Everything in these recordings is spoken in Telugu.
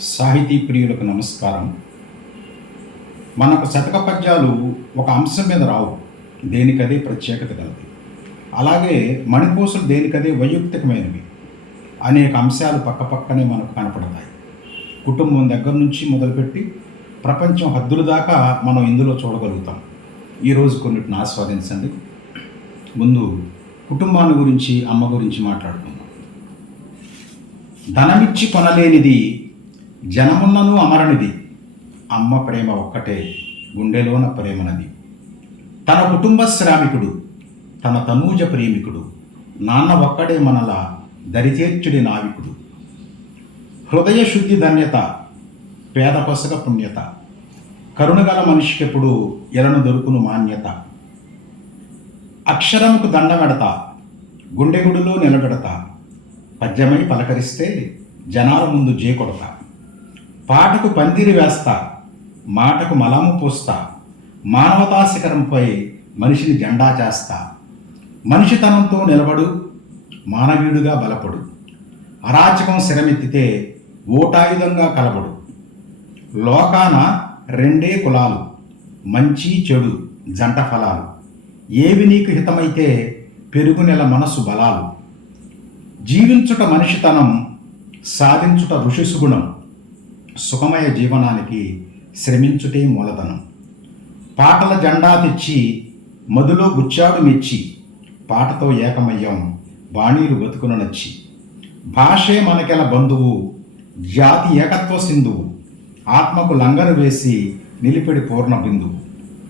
సాహితీ ప్రియులకు నమస్కారం. మనకు శతక పద్యాలు ఒక అంశం మీద రావు దేనికదే ప్రత్యేకత కలది. అలాగే మణిపూసులు దేనికదే వైయక్తికమైనవి అనేక అంశాలు పక్కపక్కనే మనకు కనపడతాయి. కుటుంబం దగ్గర నుంచి మొదలుపెట్టి ప్రపంచం హద్దుల దాకా మనం ఇందులో చూడగలుగుతాం. ఈరోజు కొన్నిటిని ఆస్వాదించండి. ముందు కుటుంబాన్ని గురించి అమ్మ గురించి మాట్లాడుకుందాం. ధనమిచ్చి కొనలేనిది జనమున్నను అమరనిది. అమ్మ ప్రేమ ఒక్కటే గుండెలోన ప్రేమనది. తన కుటుంబ శ్రామికుడు తన తనూజ ప్రేమికుడు నాన్న ఒక్కడే మనల దరిచేర్చుడి నావికుడు. హృదయ శుద్ధి ధన్యత పేద పొసగ పుణ్యత. కరుణగల మనిషికెప్పుడు ఎలను దొరుకును మాన్యత. అక్షరముకు దండమెడత గుండెగుడిలో నిలబెడత. పద్యమై పలకరిస్తే జనాల ముందు జేకొడత పాటకు పందిరి వేస్తా మాటకు మలము పోస్తా మానవతా శిఖరంపై మనిషిని జెండా చేస్తా. మనిషితనంతో నిలబడు మానవీయుడుగా బలపడు. అరాచకం శిరమెత్తితే ఓటాయుధంగా కలబడు. లోకాన రెండే కులాలు మంచి చెడు జంట ఫలాలు. ఏవి నీకు హితమైతే పెరుగు నెల మనసు బలాలు. జీవించుట మనిషితనం సాధించుట ఋషి సుగుణం. సుఖమయ జీవనానికి శ్రమించుటే మూలధనం. పాటల జెండా తెచ్చి మధులో గుచ్చాడు మెచ్చి పాటతో ఏకమయ్యం బాణీలు బతుకున నచ్చి. భాషే మనకెల బంధువు జాతి ఏకత్వ సింధువు ఆత్మకు లంగరు వేసి నిలిపెడి పూర్ణ బిందువు.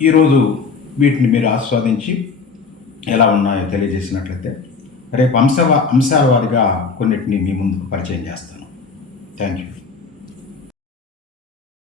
ఈరోజు వీటిని మీరు ఆస్వాదించి ఎలా ఉన్నాయో తెలియజేసినట్లయితే రేపు అంశ అంశాల వారిగా కొన్నిటిని మీ ముందుకు పరిచయం చేస్తాను. Thank you